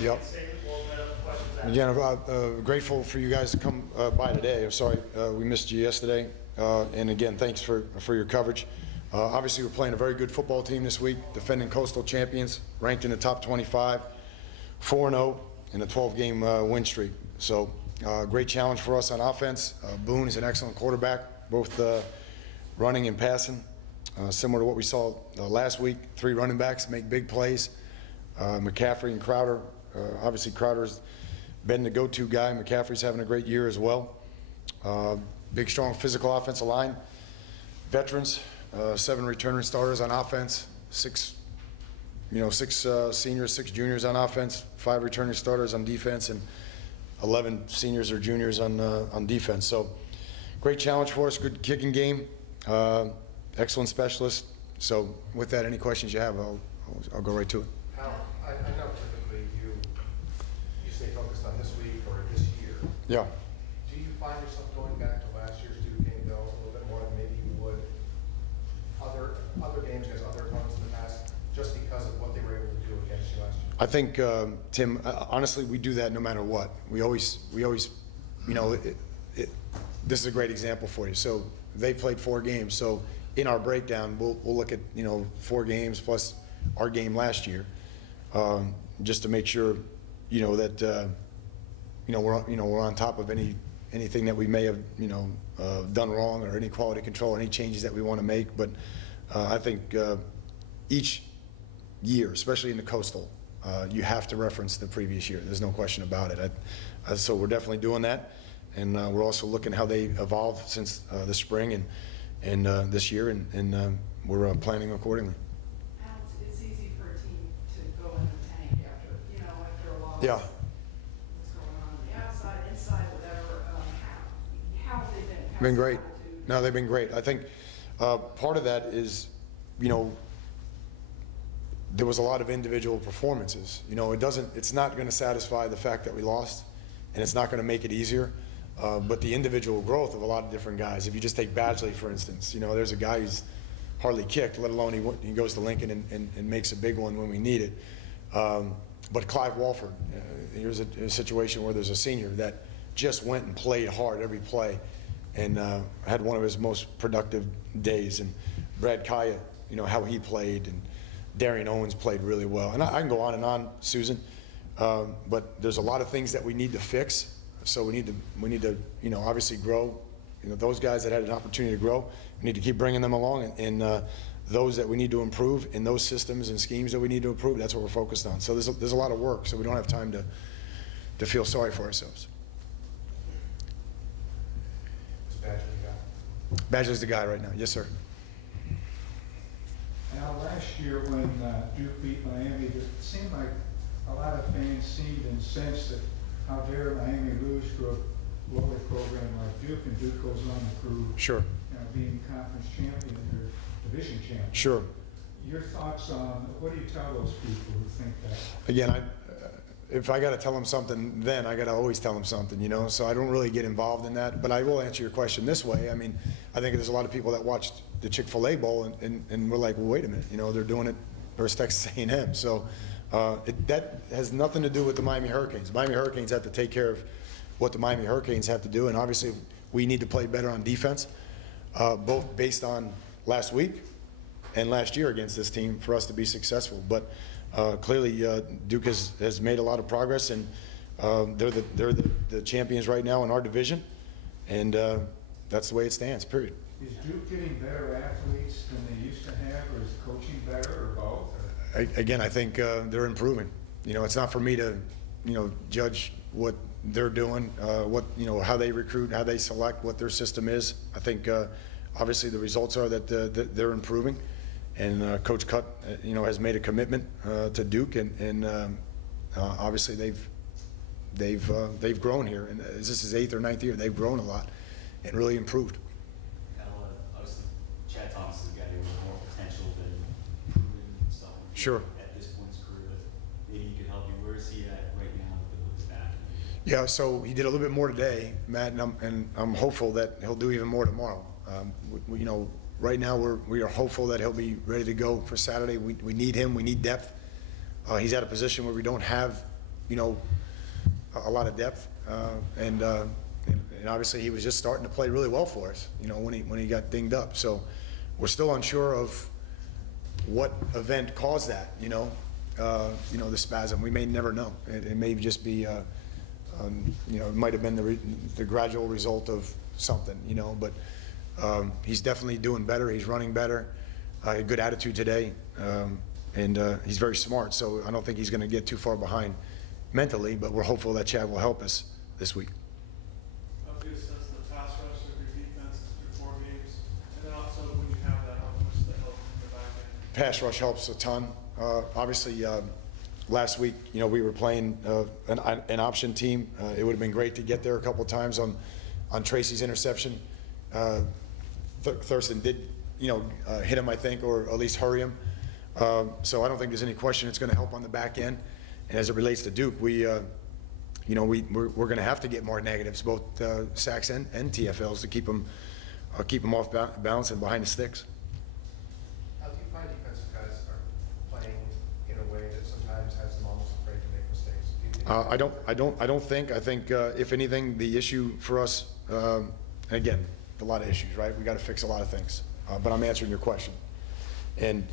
Yep. Again, grateful for you guys to come by today. I'm sorry we missed you yesterday. And again, thanks for your coverage. Obviously, we're playing a very good football team this week, defending Coastal champions, ranked in the top 25, 4-0 in a 12-game win streak. So, great challenge for us on offense. Boone is an excellent quarterback, both running and passing. Similar to what we saw last week, 3 running backs make big plays. McCaffrey and Crowder. Obviously, Crowder's been the go-to guy. McCaffrey's having a great year as well. Big, strong, physical offensive line. Veterans, 7 returning starters on offense, 6 seniors, 6 juniors on offense, 5 returning starters on defense, and 11 seniors or juniors on defense. So, great challenge for us. Good kicking game. Excellent specialist. So, with that, any questions you have, I'll go right to it. Hal, I know typically you stay focused on this week or this year. Yeah. Do you find yourself going back to last year's Duke game though a little bit more than maybe you would other games against other opponents in the past, just because of what they were able to do against you last year? I think, Tim, honestly, we do that no matter what. We always, you know, this is a great example for you. So they played 4 games. So in our breakdown, we'll look at 4 games plus our game last year, just to make sure that we're on top of anything that we may have done wrong, or any quality control, any changes that we want to make. But I think each year, especially in the Coastal, you have to reference the previous year. There's no question about it. So we're definitely doing that, and we're also looking how they evolved since the spring and this year, and we're planning accordingly. It's easy for a team to go in the tank after a loss. Yeah. What's going on the outside, inside, whatever. How have they been? Been great. No, they've been great. I think part of that is, there was a lot of individual performances. It's not going to satisfy the fact that we lost, and it's not going to make it easier. But the individual growth of a lot of different guys. If you just take Badgley, for instance, there's a guy who's hardly kicked, let alone he goes to Lincoln and makes a big one when we need it. But Clive Walford, here's a situation where there's a senior that just went and played hard every play, and had one of his most productive days. And Brad Kaya, how he played, and Darian Owens played really well. And I can go on, Susan, but there's a lot of things that we need to fix. So we need to obviously grow. Those guys that had an opportunity to grow, we need to keep bringing them along, and those that we need to improve in those systems and schemes that we need to improve, that's what we're focused on. So there's a lot of work, so we don't have time to feel sorry for ourselves. Is Badger the guy? Badger's the guy right now. Yes, sir. Now, last year when Duke beat Miami, it seemed like a lot of fans seemed incensed that how dare Miami lose to a lower program like Duke, and Duke goes on to prove Sure. Being conference champion or division champion. Sure. Your thoughts on, what do you tell those people who think that? Again, if I got to tell them something, then I got to always tell them something, so I don't really get involved in that. But I will answer your question this way. I mean, I think there's a lot of people that watched the Chick-fil-A Bowl and we're like, well, wait a minute, they're doing it versus Texas A&M. So that has nothing to do with the Miami Hurricanes. The Miami Hurricanes have to take care of what the Miami Hurricanes have to do, and obviously we need to play better on defense, both based on last week and last year against this team for us to be successful. But clearly Duke has made a lot of progress, and they're the champions right now in our division, and that's the way it stands, period. Is Duke getting better athletes than they used to have, or is coaching better, or both? Again, I think they're improving. It's not for me to, judge what they're doing, how they recruit, how they select, what their system is. I think obviously the results are that they're improving, and Coach Cutt, has made a commitment to Duke, and obviously they've grown here. And this is 8th or 9th year, they've grown a lot and really improved. Obviously, Chad Thomas is a guy who has more potential than proven stuff. Sure. At this point in his career, but maybe you could help me. Where is he at right now with his back? Yeah, so he did a little bit more today, Matt, and I'm hopeful that he'll do even more tomorrow. Right now we are hopeful that he'll be ready to go for Saturday. We need him. We need depth. He's at a position where we don't have you know, a lot of depth, and obviously he was just starting to play really well for us, you know, when he got dinged up. So we're still unsure of what event caused that, you know, the spasm. We may never know. It may just be, you know, it might have been the gradual result of something, you know, but he's definitely doing better. He's running better. A good attitude today, and he's very smart, so I don't think he's going to get too far behind mentally, but we're hopeful that Chad will help us this week. How good is the pass rush of your defense through 4 games? And then also, when you have that, how much does that help in the back end? Pass rush helps a ton. Obviously, last week, you know, we were playing an option team. It would have been great to get there a couple of times on Tracy's interception. Thurston did, you know, hit him, I think, or at least hurry him. So I don't think there's any question it's going to help on the back end. And as it relates to Duke, you know, we're going to have to get more negatives, both sacks and TFLs, to keep them off balance and behind the sticks. How do you find defensive guys are playing in a way that sometimes has them almost afraid to make mistakes? I don't think. I think if anything, the issue for us, and again, a lot of issues, right? We got to fix a lot of things. But I'm answering your question. And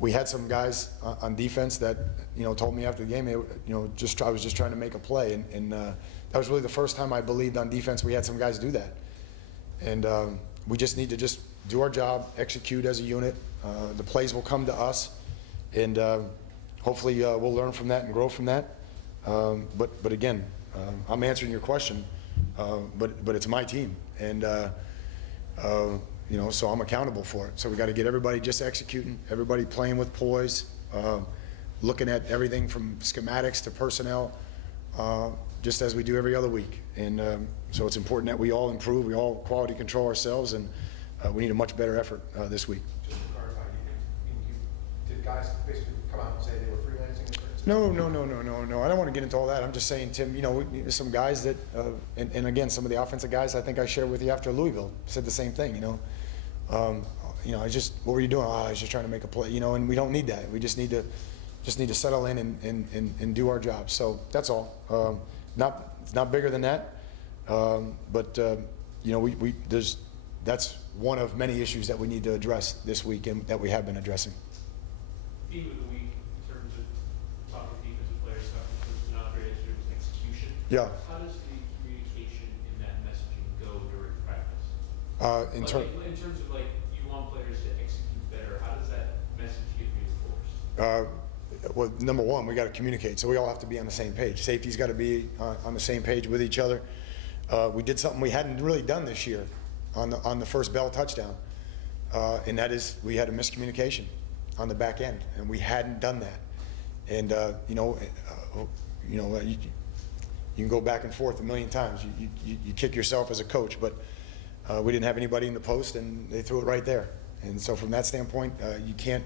we had some guys on defense that, you know, told me after the game, you know, I was just trying to make a play, and that was really the first time I believed on defense we had some guys do that. And we just need to just do our job, execute as a unit. The plays will come to us, and hopefully we'll learn from that and grow from that. But again, I'm answering your question, but it's my team, and you know, so I'm accountable for it. So we got to get everybody just executing, everybody playing with poise, looking at everything from schematics to personnel, just as we do every other week. And so it's important that we all improve, we all quality control ourselves, and we need a much better effort this week. Just to clarify, did guys basically come out and say they were freelancing? No. I don't want to get into all that. I'm just saying, Tim, you know, some guys that, and again, some of the offensive guys I think I shared with you after Louisville said the same thing, you know. What were you doing? I was just trying to make a play, you know, and we don't need that. We just need to settle in and do our job. So that's all. It's not bigger than that. But you know, that's one of many issues that we need to address this week and that we have been addressing. Theme of the week in terms of talking defensive players, not great in terms of execution. Yeah. How does the communication in that messaging go during practice? In terms of like you want players to execute better, how does that message get reinforced? Well, number one, we got to communicate. So we all have to be on the same page. Safety's got to be on the same page with each other. We did something we hadn't really done this year on the first Bell touchdown, and that is we had a miscommunication on the back end, and we hadn't done that. And you can go back and forth a million times. You kick yourself as a coach, but we didn't have anybody in the post, and they threw it right there. And so from that standpoint, you can't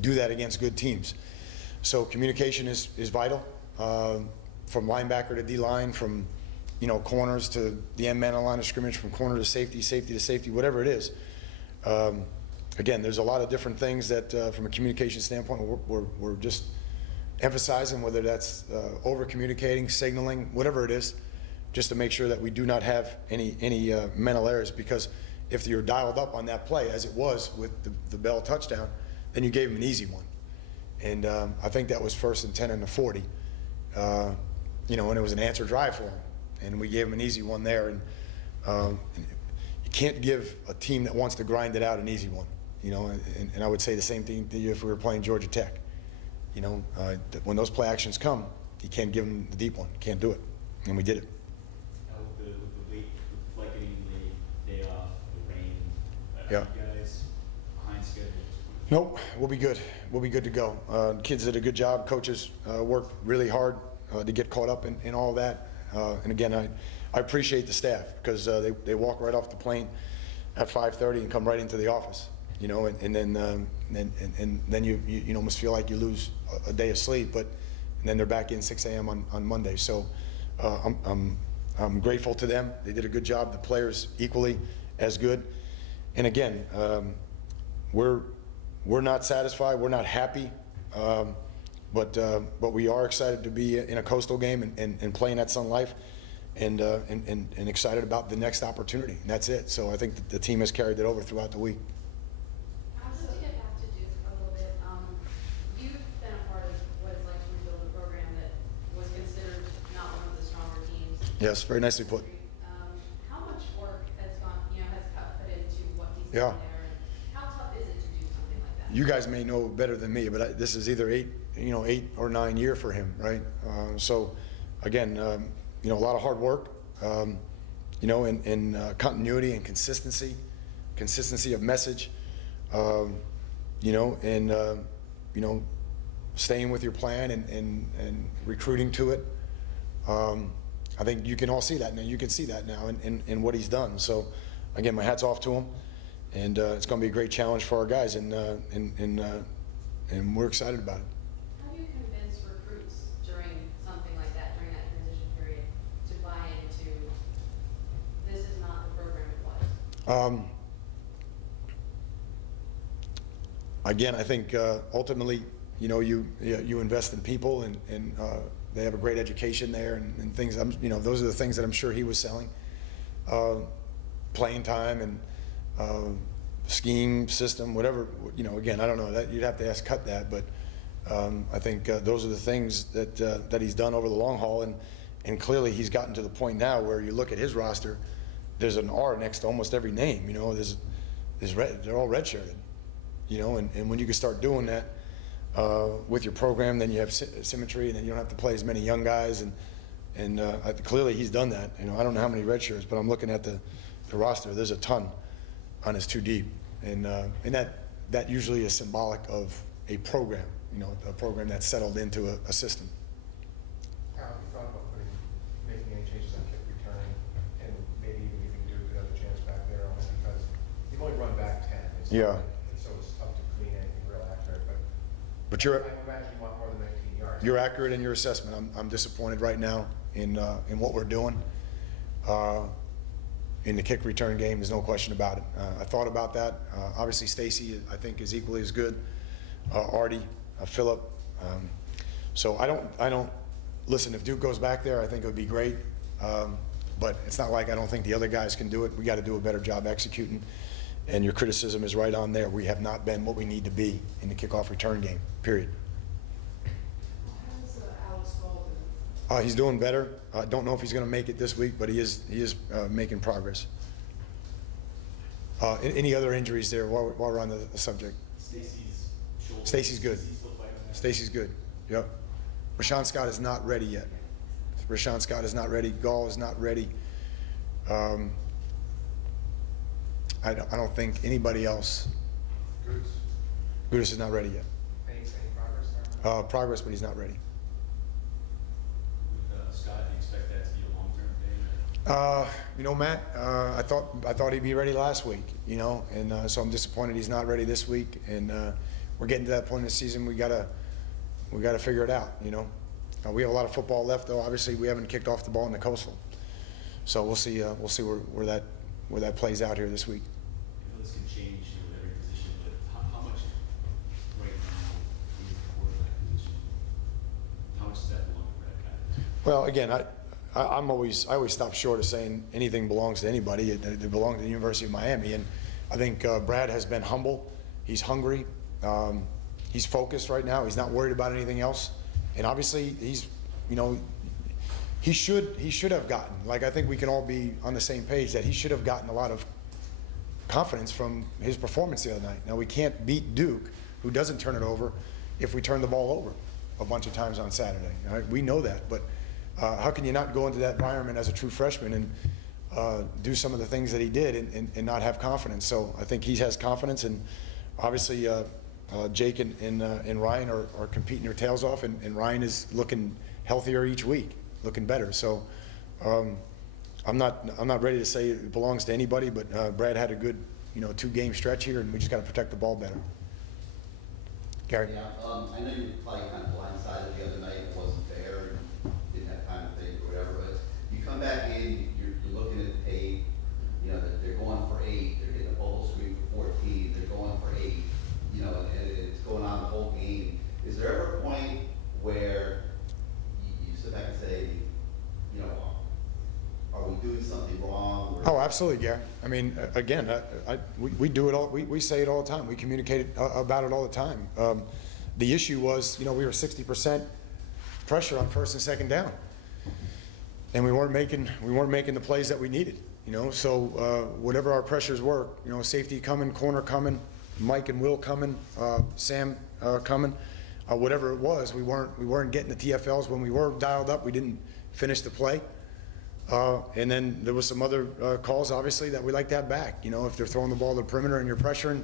do that against good teams. So communication is vital, from linebacker to D-line, from, you know, corners to the end man on the line of scrimmage, from corner to safety, safety to safety, whatever it is. Again, there's a lot of different things that, from a communication standpoint, we're just emphasizing, whether that's over-communicating, signaling, whatever it is, just to make sure that we do not have any mental errors, because if you're dialed up on that play, as it was with the Bell touchdown, then you gave him an easy one. And I think that was 1st and 10 and the 40, you know, and it was an answer drive for him. And we gave him an easy one there. And you can't give a team that wants to grind it out an easy one, you know, and I would say the same thing to you if we were playing Georgia Tech. You know, when those play actions come, you can't give them the deep one. You can't do it. And we did it. With the week, reflecting the day off, the rain, Yeah. you guys behind schedule? Nope, we'll be good. We'll be good to go. Kids did a good job. Coaches worked really hard to get caught up in all that. And again, I appreciate the staff, because they walk right off the plane at 5:30 and come right into the office. You know, and then you almost feel like you lose a day of sleep, but and then they're back in 6 a.m. on Monday. So I'm grateful to them. They did a good job. The players equally as good. And again, we're not satisfied. We're not happy. But we are excited to be in a Coastal game and playing at Sun Life, and excited about the next opportunity. And that's it. So I think the team has carried it over throughout the week. Just to get back to Duke a little bit, you've been a part of what it's like to rebuild a program that was considered not one of the stronger teams. Yes, very nicely put. How much work has gone, has put into what he's Yeah. done there? And how tough is it to do something like that? You guys may know better than me, but this is either 8 or 9 year for him, right? So again, a lot of hard work, and continuity and consistency of message, and staying with your plan and recruiting to it. I think you can all see that now. You can see that now in what he's done. So again, my hat's off to him, and it's going to be a great challenge for our guys, and we're excited about it. How do you convince recruits during something like that, during that transition period, to buy into this is not the program it was? Again, I think ultimately, you invest in people, and they have a great education there, and things. Those are the things that I'm sure he was selling. Playing time and scheme, system, whatever. Again, I don't know that you'd have to ask Cut that, but I think those are the things that he's done over the long haul, and clearly he's gotten to the point now where you look at his roster, there's an R next to almost every name. They're all redshirted. And when you can start doing that with your program, then you have symmetry, and then you don't have to play as many young guys. And clearly he's done that. I don't know how many redshirts, but I'm looking at the roster. There's a ton on his 2 deep, and that usually is symbolic of a program. A program that's settled into a system. Have you thought about making any changes on kick return and maybe even giving Duke another chance back there, only because you've only run back 10. Yeah. So it's tough to clean anything real accurate, But I imagine you want more than 19 yards. you're accurate in your assessment. I'm disappointed right now in what we're doing. In the kick return game, there's no question about it. I thought about that. Obviously, Stacy, I think, is equally as good. Artie, Phillip. So I don't listen. If Duke goes back there, I think it would be great. But it's not like I don't think the other guys can do it. We got to do a better job executing. And your criticism is right on there. We have not been what we need to be in the kickoff return game. Period. How's Alex Golden? He's doing better. I don't know if he's going to make it this week, but he is making progress. Any other injuries there while we're on the subject? Stacy's shoulder. Stacy's good. He's still fighting there. Stacy's good. Yep. Rashawn Scott is not ready yet. Rashawn Scott is not ready. Gall is not ready. I don't think anybody else. Gudis is not ready yet. Any progress there? Progress, but he's not ready. With Scott, do you expect that to be a long-term thing? Matt, I thought he'd be ready last week, and so I'm disappointed he's not ready this week. And we're getting to that point in the season. We gotta figure it out. We have a lot of football left, though. Obviously, we haven't kicked off the ball in the Coastal, so we'll see. We'll see where that plays out here this week. I know this can change with every position, but how much right now is the quarterback position? How much does that belong to Brad Guy? Well, again, I always stop short of saying anything belongs to anybody. They belong to the University of Miami, and I think Brad has been humble. He's hungry. He's focused right now. He's not worried about anything else. And obviously, he should have gotten. Like, I think we can all be on the same page that he should have gotten a lot of confidence from his performance the other night. Now, we can't beat Duke, who doesn't turn it over, if we turn the ball over a bunch of times on Saturday. All right? We know that, but how can you not go into that environment as a true freshman and do some of the things that he did and not have confidence? So I think he has confidence, and obviously Jake and Ryan are competing their tails off, and Ryan is looking healthier each week, looking better. So I'm not ready to say it belongs to anybody, but Brad had a good 2-game stretch here, and we just got to protect the ball better. Gary? Yeah, I know you were probably kind of blindsided the other night. It wasn't fair, and didn't have time to think or whatever, but you come back in, you're looking at the tape, that they're going for 8, they're hitting a bubble screen for 14, they're going for 8, and it's going on the whole game. Is there ever a point absolutely, Gary. I mean, again, we do it all, we say it all the time. We communicate about it all the time. The issue was, you know, we were 60% pressure on first and second down. And we weren't making the plays that we needed, you know. So whatever our pressures were, you know, safety coming, corner coming, Mike and Will coming, Sam coming, whatever it was, we weren't getting the TFLs. When we were dialed up, we didn't finish the play. And then there was some other calls, obviously, that we like to have back. You know, if they're throwing the ball to the perimeter and you're pressuring,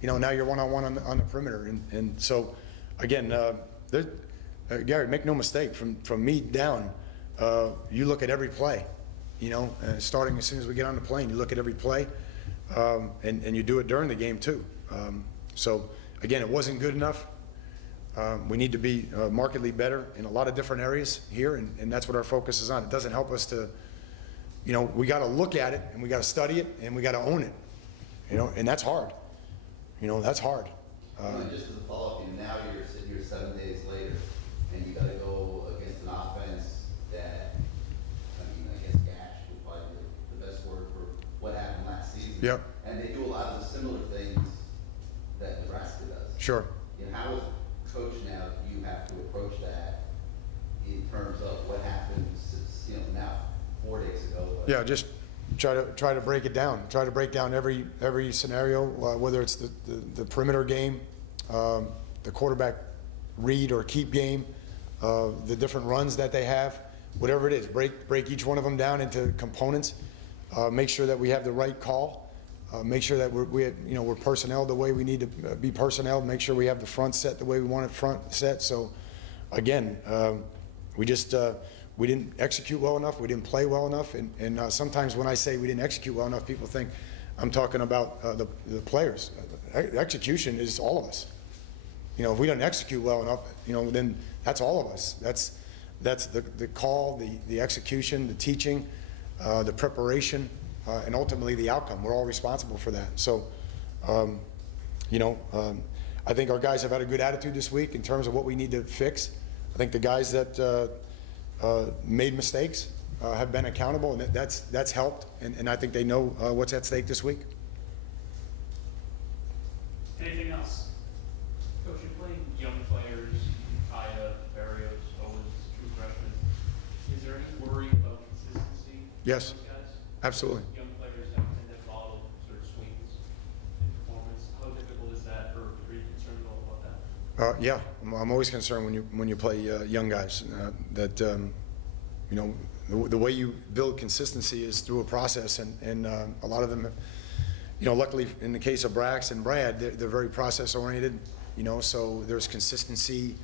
you know, now you're one-on-one on the perimeter. And so, again, Gary, make no mistake, from me down, you look at every play, you know, starting as soon as we get on the plane, you look at every play, and you do it during the game too. So again, it wasn't good enough. We need to be markedly better in a lot of different areas here, and that's what our focus is on. It doesn't help us to, you know, we got to look at it and we got to study it and we got to own it, you know, and that's hard. You know, that's hard. And just as a follow-up, now you're sitting here 7 days later, and you got to go against an offense that, I mean, I guess gash would probably be the best word for what happened last season. Yep. And they do a lot of the similar things that Nebraska does. Sure. And how, as a coach now, do you have to approach that in terms of what happened, you know, now 4 days ago? Yeah, just try to break it down. Try to break down every scenario, whether it's the perimeter game, the quarterback read or keep game, the different runs that they have, whatever it is. Break each one of them down into components. Make sure that we have the right call. Make sure that we're personnel the way we need to be personnel. Make sure we have the front set the way we want it front set. So, again, we didn't execute well enough. We didn't play well enough. And sometimes when I say we didn't execute well enough, people think I'm talking about the players. Execution is all of us. You know, if we don't execute well enough, you know, then that's all of us. That's the call, the execution, the teaching, the preparation, and ultimately the outcome. We're all responsible for that. So, you know, I think our guys have had a good attitude this week in terms of what we need to fix. I think the guys that made mistakes have been accountable, and that's helped. And I think they know what's at stake this week. Anything else? Coach, you're playing young players, Kaya, Barrios, Owens, true freshmen. Is there any worry about consistency? Yes, Those guys? absolutely. Young players have tend to follow sort of swings in performance. How difficult is that, or are you concerned at all about that? Yeah, I'm always concerned when you play young guys that you know, the way you build consistency is through a process, and a lot of them, you know, luckily in the case of Brax and Brad, they're very process oriented, you know, so there's consistency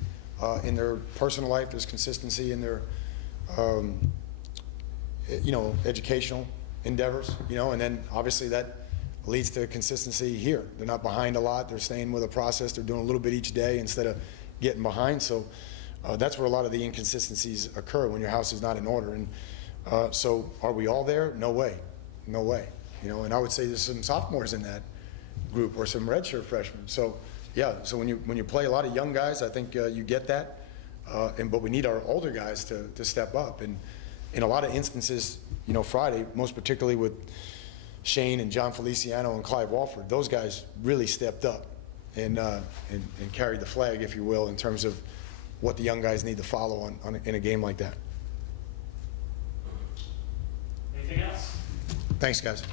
in their personal life, there's consistency in their you know, educational endeavors, you know, and then obviously that leads to consistency here. They're not behind a lot, they're staying with a process, they're doing a little bit each day instead of getting behind. So that's where a lot of the inconsistencies occur, when your house is not in order. And so are we all there? No way, no way. You know, and I would say there's some sophomores in that group or some redshirt freshmen. So yeah, so when you play a lot of young guys, I think you get that. But we need our older guys to step up. And in a lot of instances, you know, Friday, most particularly with Shane and John Feliciano and Clive Walford, those guys really stepped up and carried the flag, if you will, in terms of what the young guys need to follow in a game like that. Anything else? Thanks, guys.